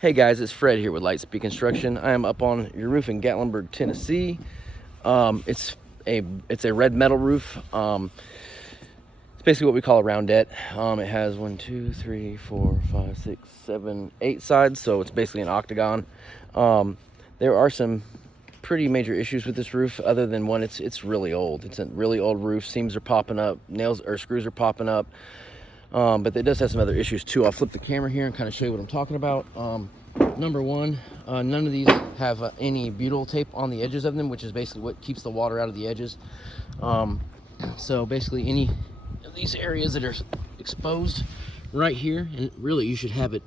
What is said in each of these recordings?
Hey guys, it's Fred here with Lightspeed Construction. I am up on your roof in Gatlinburg, Tennessee. It's a red metal roof. It's basically what we call a roundette. It has 1, 2, 3, 4, 5, 6, 7, 8 sides, so it's basically an octagon. There are some pretty major issues with this roof, other than one, it's really old. It's a really old roof. Seams are popping up, nails or screws are popping up. But it does have some other issues too. I'll flip the camera here and kind of show you what I'm talking about. Number one, none of these have any butyl tape on the edges of them, which is basically what keeps the water out of the edges. So basically any of these areas that are exposed right here, and really you should have it,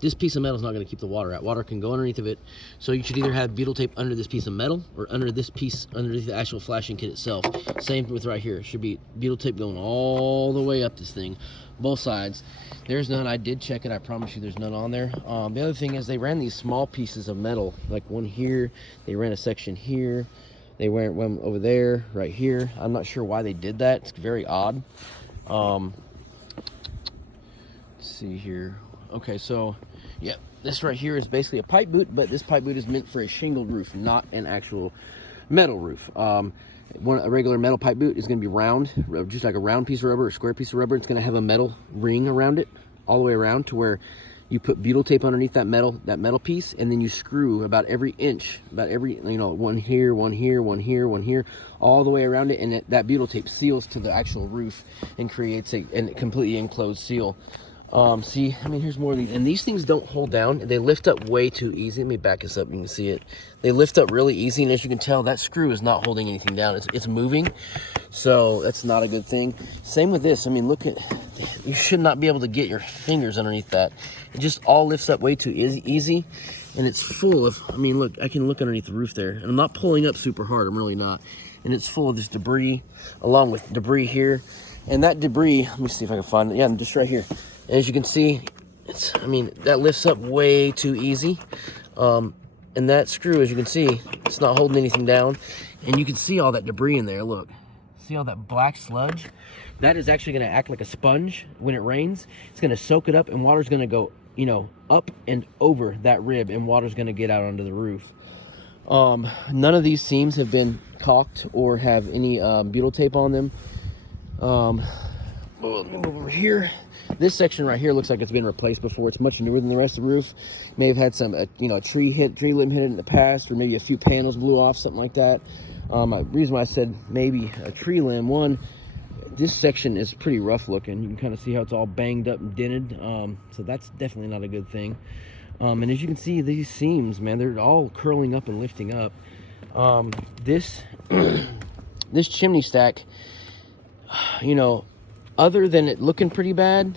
this piece of metal is not going to keep the water out. Water can go underneath of it, so you should either have butyl tape under this piece of metal or under this piece, underneath the actual flashing kit itself. Same with right here. It should be butyl tape going all the way up this thing, both sides. There's none. I did check it. I promise you there's none on there. The other thing is they ran these small pieces of metal, like one here. They ran a section here. They ran one over there, right here. I'm not sure why they did that. It's very odd. Let's see here. Okay, so yeah, this right here is basically a pipe boot, but this pipe boot is meant for a shingled roof, not an actual metal roof. A regular metal pipe boot is going to be round, just like a round piece of rubber or square piece of rubber. It's going to have a metal ring around it, all the way around, to where you put butyl tape underneath that metal piece, and then you screw about every inch, about every, one here, one here, one here, one here, all the way around it, and that butyl tape seals to the actual roof and creates a completely enclosed seal. See, I mean, here's more of these, and these things don't hold down. They lift up way too easy. Let me back this up, you can see it. They lift up really easy, and as you can tell, that screw is not holding anything down. It's moving, so that's not a good thing. Same with this. I mean, look at, you should not be able to get your fingers underneath that. It just all lifts up way too easy, and it's full of, I mean, look, I can look underneath the roof there, and I'm not pulling up super hard, I'm really not. And it's full of this debris, along with debris here. And that debris, let me see if I can find it. Yeah, just right here. As you can see, I mean, that lifts up way too easy. And that screw, as you can see, it's not holding anything down. And you can see all that debris in there, look. See all that black sludge? That is actually gonna act like a sponge when it rains. It's gonna soak it up, and water's gonna go, up and over that rib, and water's gonna get out onto the roof. None of these seams have been caulked or have any butyl tape on them. Over here, this section right here looks like it's been replaced before. It's much newer than the rest of the roof. May have had some, a tree limb hit it in the past, or maybe a few panels blew off, something like that. The reason why I said maybe a tree limb, one, this section is pretty rough looking. You can kind of see how it's all banged up and dented. So that's definitely not a good thing. And as you can see, these seams, man, they're all curling up and lifting up. This chimney stack, other than it looking pretty bad,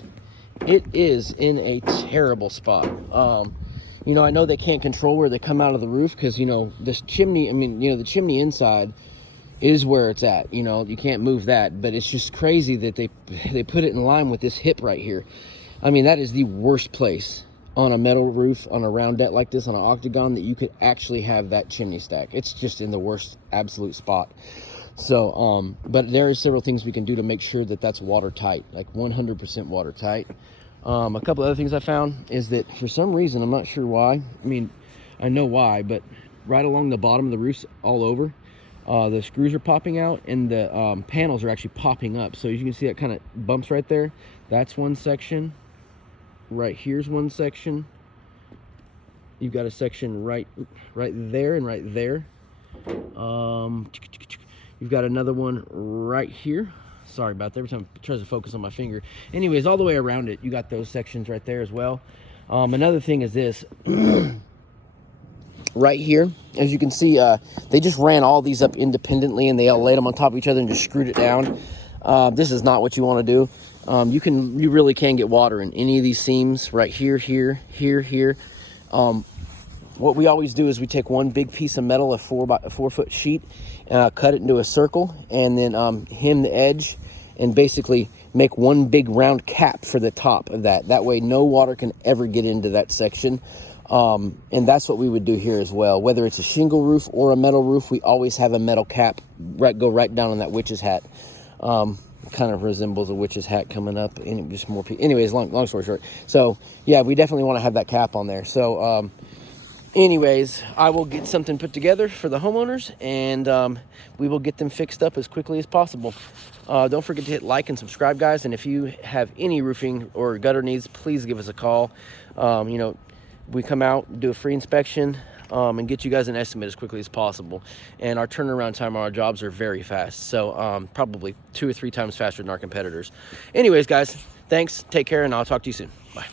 it is in a terrible spot. I know they can't control where they come out of the roof, because this chimney, the chimney inside is where it's at. You can't move that, but it's just crazy that they put it in line with this hip right here. I mean, that is the worst place on a metal roof, on a roundette like this, on an octagon, that you could actually have that chimney stack. It's just in the worst absolute spot. So, but there are several things we can do to make sure that that's watertight, like 100% watertight. A couple other things I found is that for some reason, I'm not sure why, I mean, I know why, but right along the bottom of the roofs all over, the screws are popping out, and the panels are actually popping up. So as you can see, that kind of bumps right there. That's one section. Right here's one section. You've got a section right there and right there. You've got another one right here. Sorry about that. Every time it tries to focus on my finger. Anyways, all the way around it, you got those sections right there as well. Another thing is this. Right here, as you can see, they just ran all these up independently, and they all laid them on top of each other and just screwed it down. This is not what you want to do. You really can get water in any of these seams right here, here. What we always do is we take one big piece of metal, a 4 foot sheet, cut it into a circle, and then hem the edge, and basically make one big round cap for the top of that. That way no water can ever get into that section. And that's what we would do here as well. Whether it's a shingle roof or a metal roof, we always have a metal cap go right down on that witch's hat. kind of resembles a witch's hat coming up, and just more. Anyways, long story short. So yeah, we definitely want to have that cap on there. So anyways, I will get something put together for the homeowners, and we will get them fixed up as quickly as possible. Don't forget to hit like and subscribe, guys. And if you have any roofing or gutter needs, please give us a call. You know, we come out, do a free inspection, and get you guys an estimate as quickly as possible. And our turnaround time on our jobs are very fast, so probably 2 or 3 times faster than our competitors. Anyways, guys, thanks, take care, and I'll talk to you soon. Bye.